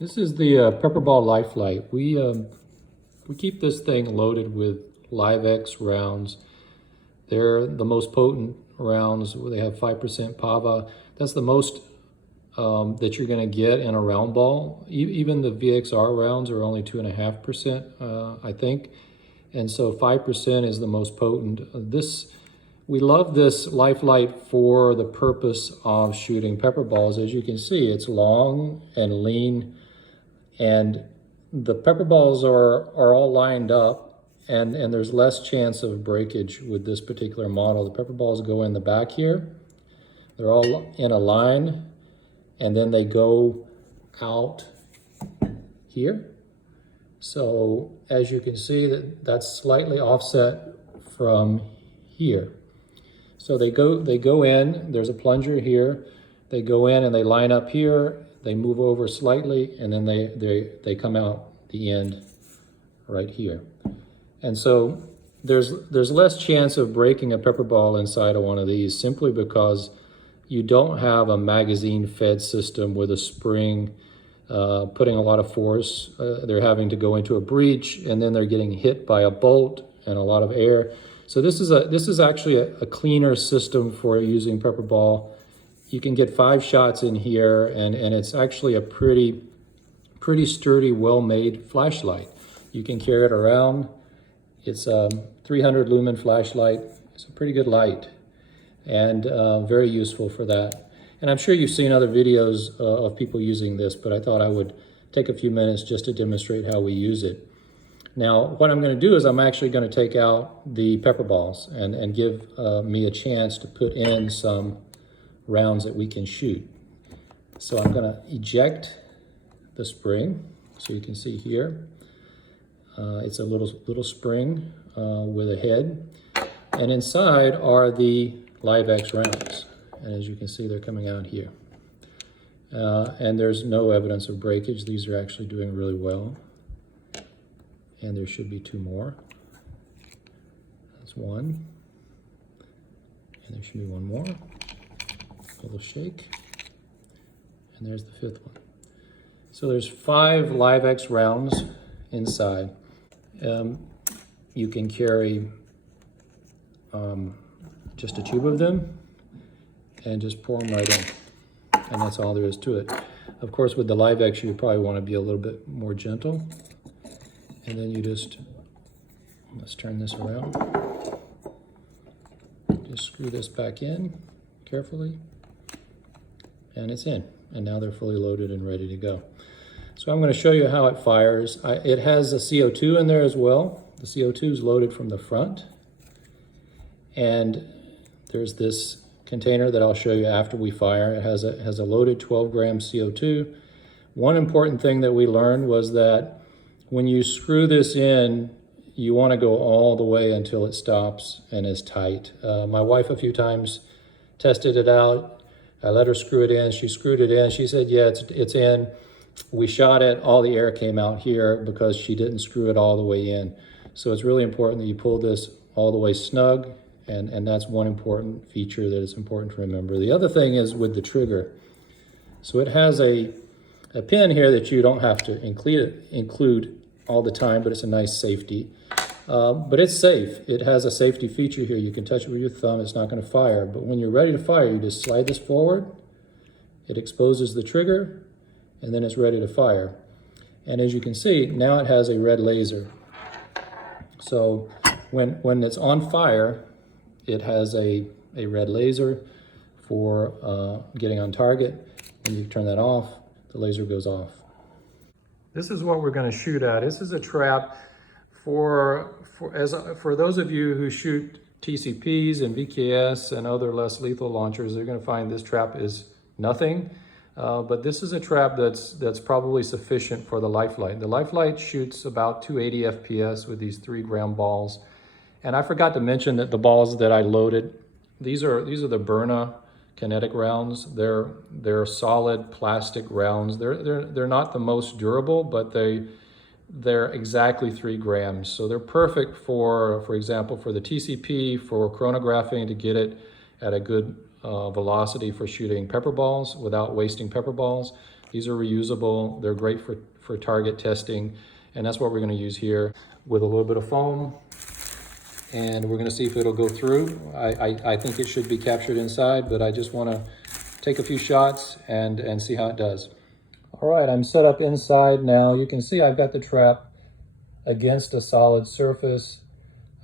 This is the Pepperball Lifelite. We keep this thing loaded with LiveX rounds. They're the most potent rounds. They have 5% PAVA. That's the most that you're going to get in a round ball. Even the VXR rounds are only 2.5%, I think. And so 5% is the most potent. We love this Lifelite for the purpose of shooting Pepperballs. As you can see, it's long and lean, and the Pepperballs are all lined up, and there's less chance of breakage with this particular model. The Pepperballs go in the back here. They're all in a line, and then they go out here. So as you can see, that's slightly offset from here. So they go in, there's a plunger here, they go in and they line up here, they move over slightly, and then they come out the end right here. And so there's less chance of breaking a Pepperball inside of one of these simply because you don't have a magazine fed system with a spring putting a lot of force. They're having to go into a breech, and then they're getting hit by a bolt and a lot of air. So this is actually a cleaner system for using Pepperball. You can get 5 shots in here, and it's actually a pretty sturdy, well-made flashlight. You can carry it around. It's a 300 lumen flashlight. It's a pretty good light, and very useful for that. And I'm sure you've seen other videos of people using this, but I thought I would take a few minutes just to demonstrate how we use it. Now, what I'm going to do is I'm actually going to take out the Pepperballs and give me a chance to put in some rounds that we can shoot. So I'm going to eject the spring. So you can see here, it's a little spring with a head. And inside are the LiveX rounds. And as you can see, they're coming out here. And there's no evidence of breakage. These are actually doing really well. And there should be 2 more. That's 1. And there should be 1 more. A little shake. And there's the 5th one. So there's 5 LiveX rounds inside. You can carry just a tube of them and just pour them right in. And that's all there is to it. Of course, with the LiveX, you probably want to be a little bit more gentle. And then you let's turn this around. Just screw this back in carefully. And it's in. And now they're fully loaded and ready to go. So I'm going to show you how it fires. It has a CO2 in there as well. The CO2 is loaded from the front. And there's this container that I'll show you after we fire. It has a loaded 12-gram CO2. One important thing that we learned was that when you screw this in, you want to go all the way until it stops and is tight. My wife a few times tested it out. I let her screw it in. She screwed it in. She said, yeah, it's in. We shot it. All the air came out here because she didn't screw it all the way in. So it's really important that you pull this all the way snug, and that's one important feature that is important to remember. The other thing is with the trigger. So it has a pin here that you don't have to include all the time, but it's a nice safety. But it's safe. It has a safety feature here. You can touch it with your thumb. It's not going to fire. But when you're ready to fire, you just slide this forward. It exposes the trigger, and then it's ready to fire. And as you can see, now it has a red laser. So when it's on fire, it has a red laser for getting on target. When you turn that off, the laser goes off. This is what we're going to shoot at. This is a trap for those of you who shoot TCPs and VKS and other less lethal launchers. They're going to find this trap is nothing. But this is a trap that's probably sufficient for the Lifelite. The Lifelite shoots about 280 FPS with these 3-gram balls. And I forgot to mention that the balls that I loaded, these are the Byrna kinetic rounds. They're solid plastic rounds. They're not the most durable, but they're exactly 3 grams. So they're perfect for example, for the TCP, for chronographing to get it at a good velocity for shooting Pepperballs without wasting Pepperballs. These are reusable. They're great for target testing. And that's what we're gonna use here with a little bit of foam. And we're gonna see if it'll go through. I think it should be captured inside, but I just wanna take a few shots and see how it does. All right, I'm set up inside now. You can see I've got the trap against a solid surface.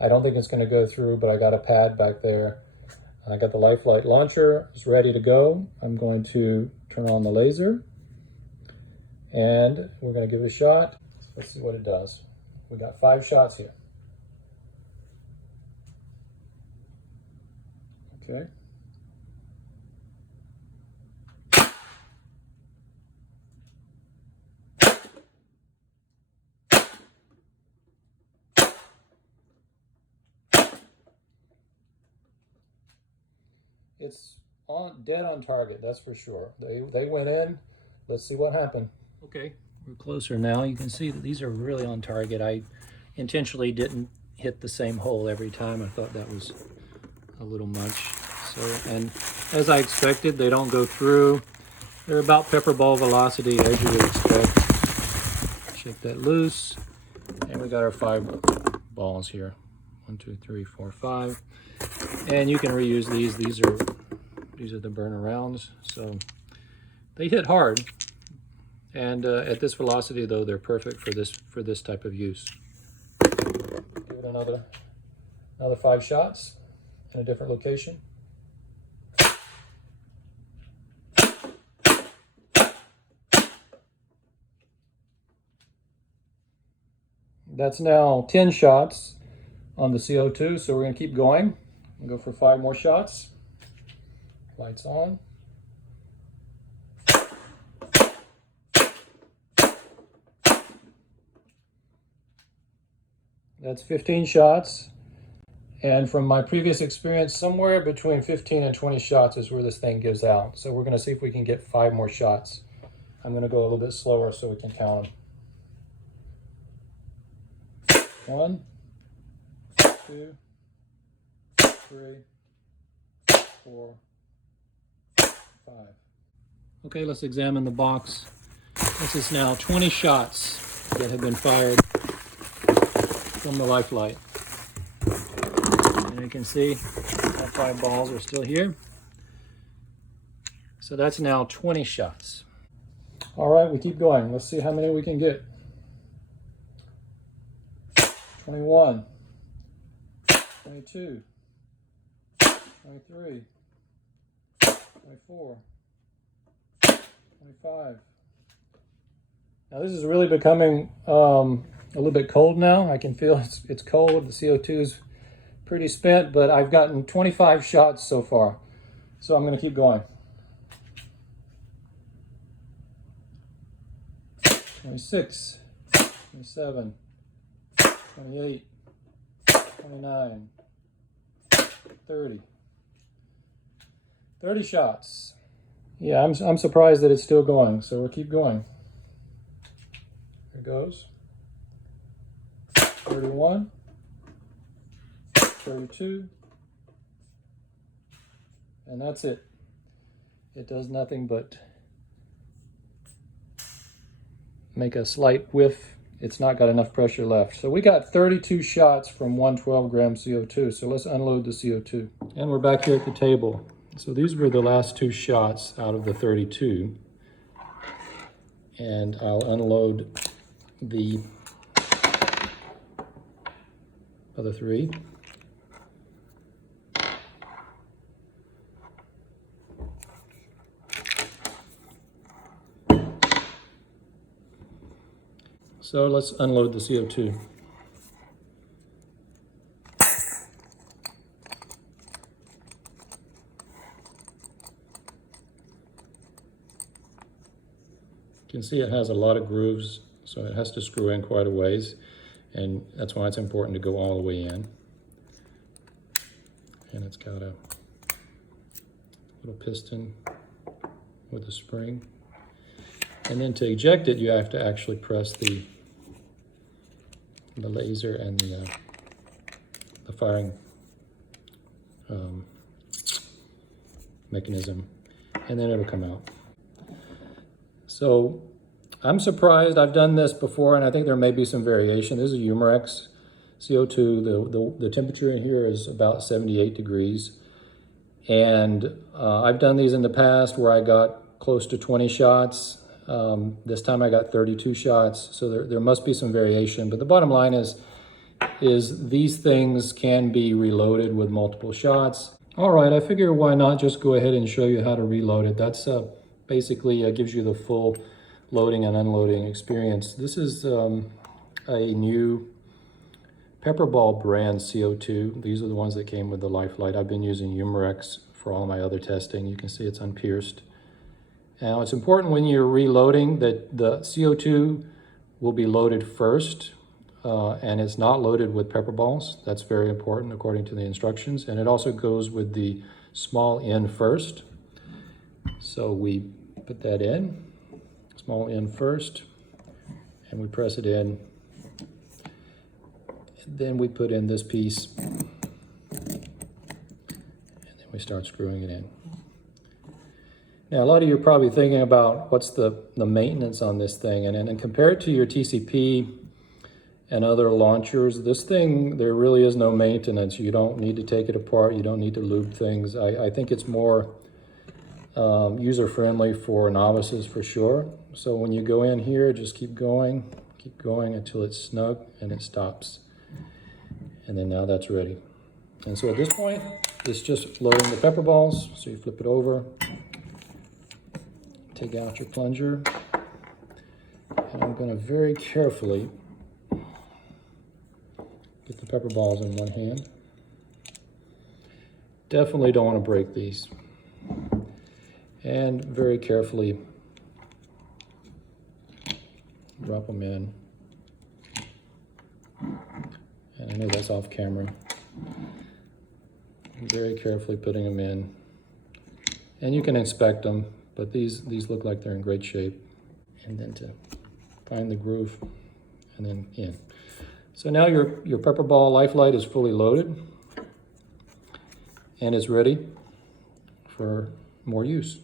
I don't think it's gonna go through, but I got a pad back there. I got the Lifelife launcher, it's ready to go. I'm going to turn on the laser and we're gonna give it a shot. Let's see what it does. We got 5 shots here. Okay. It's dead on target, that's for sure. They went in. Let's see what happened. Okay, we're closer now. You can see that these are really on target. I intentionally didn't hit the same hole every time. I thought that was a little much. So, and as I expected, they don't go through. They're about pepperball velocity, as you would expect. Shake that loose, and we got our 5 balls here. 1, 2, 3, 4, 5. And you can reuse these. These are the Byrna rounds, so they hit hard. And at this velocity, though, they're perfect for this type of use. Give it another 5 shots in a different location. That's now 10 shots on the CO2, so we're going to keep going. We'll go for 5 more shots. Lights on. That's 15 shots. And from my previous experience, somewhere between 15 and 20 shots is where this thing gives out. So we're going to see if we can get 5 more shots. I'm going to go a little bit slower so we can count them. 1, 2, 3, 4, 5. Okay, let's examine the box. This is now 20 shots that have been fired from the Lifelife. And you can see that 5 balls are still here. So that's now 20 shots. All right, we keep going. Let's see how many we can get. 21, 22, 23, 24, 25. Now this is really becoming a little bit cold now. I can feel it's cold. The CO2 is pretty spent, but I've gotten 25 shots so far. So I'm going to keep going. 26, 27, 28, 29, 30. 30 shots. Yeah, I'm surprised that it's still going, so we'll keep going. There it goes. 31, 32, and that's it. It does nothing but make a slight whiff. It's not got enough pressure left. So we got 32 shots from 112 gram CO2. So let's unload the CO2. And we're back here at the table. So these were the last 2 shots out of the 32. And I'll unload the other 3. So let's unload the CO2. You can see it has a lot of grooves, so it has to screw in quite a ways, and that's why it's important to go all the way in. And it's got a little piston with a spring. And then to eject it, you have to actually press the laser and the firing mechanism, and then it'll come out. So I'm surprised. I've done this before, and I think there may be some variation. This is Humorex CO2. The temperature in here is about 78 degrees. And I've done these in the past where I got close to 20 shots. This time I got 32 shots, so there must be some variation. But the bottom line is these things can be reloaded with multiple shots. All right, I figure why not just go ahead and show you how to reload it. That's basically gives you the full loading and unloading experience. This is a new Pepperball brand CO2. These are the ones that came with the Lifelite. I've been using Humorex for all my other testing. You can see it's unpierced. Now it's important when you're reloading that the CO2 will be loaded first, and it's not loaded with Pepperballs. That's very important according to the instructions. And it also goes with the small end first. So we put that in, small end first, and we press it in. And then we put in this piece, and then we start screwing it in. Now, a lot of you are probably thinking about what's the maintenance on this thing, and compared to your TCP and other launchers, this thing, there really is no maintenance. You don't need to take it apart. You don't need to lube things. I think it's more user-friendly for novices for sure. So when you go in here, just keep going until it's snug and it stops. And then now that's ready. And so at this point, it's just loading the Pepperballs. So you flip it over, take out your plunger, and I'm going to very carefully get the Pepperballs in one hand. Definitely don't want to break these. And very carefully drop them in. And I know that's off camera. Very carefully putting them in. And you can inspect them, but these look like they're in great shape. And then to find the groove, and then in. So now your Pepperball Lifelite is fully loaded, and it's ready for more use.